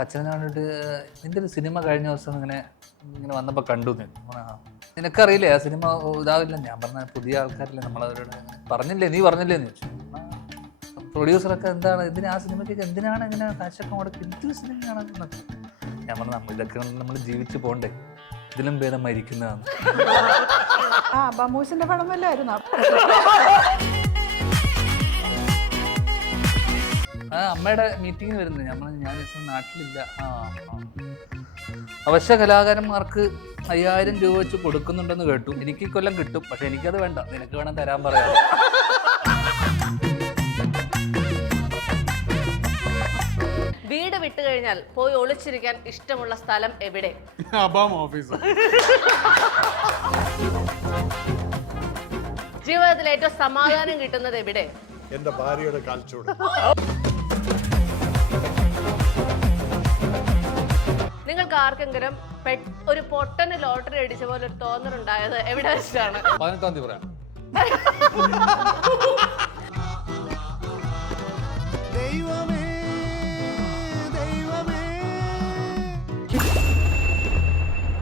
അച്ഛനെ കണ്ടിട്ട് നിന്റെ ഒരു സിനിമ കഴിഞ്ഞ ദിവസം ഇങ്ങനെ വന്നപ്പോൾ കണ്ടു. നിനക്കറിയില്ലേ ആ സിനിമ ഇതാവില്ല. ഞാൻ പറഞ്ഞ പുതിയ ആൾക്കാരില്ലേ, നമ്മളവരോട് പറഞ്ഞില്ലേ, നീ പറഞ്ഞില്ലേ എന്ന് ചോദിച്ചു. പ്രൊഡ്യൂസറൊക്കെ എന്താണ് ഇതിന് ആ സിനിമയ്ക്ക് എന്തിനാണ് ഇങ്ങനെ കാശൊക്കെ മുടക്കി എന്തൊരു സിനിമയാണ്? ഞാൻ പറഞ്ഞു ഇതൊക്കെ നമ്മൾ ജീവിച്ചു പോണ്ടേ, ഇതിലും ഭേദം മരിക്കുന്നതാണ്. ബമൂസിന്റെ പടം വല്ലായിരുന്നു. അമ്മയുടെ മീറ്റിംഗ് വരുന്നത്. ഞാൻ നാട്ടിലില്ല. അവശ്യ കലാകാരന്മാർക്ക് 5000 രൂപ വെച്ച് കൊടുക്കുന്നുണ്ടെന്ന് കേട്ടു. എനിക്ക് കൊല്ലം കിട്ടും, പക്ഷെ എനിക്കത് വേണ്ട, നിനക്ക് വേണം തരാൻ പറയാം. വീട് വിട്ടു കഴിഞ്ഞാൽ പോയി ഒളിച്ചിരിക്കാൻ ഇഷ്ടമുള്ള സ്ഥലം എവിടെ? ജീവിതത്തിൽ ഏറ്റവും സമാധാനം കിട്ടുന്നത് എവിടെ? എന്റെ ഭാര്യയുടെ കാൽച്ചൂട്. നിങ്ങൾക്ക് ആർക്കെങ്കിലും ഒരു പൊട്ടന് ലോട്ടറി അടിച്ച പോലെ ഒരു തോന്നലുണ്ടായത് എവിടെ വെച്ചാണ്? 18 പറയാം.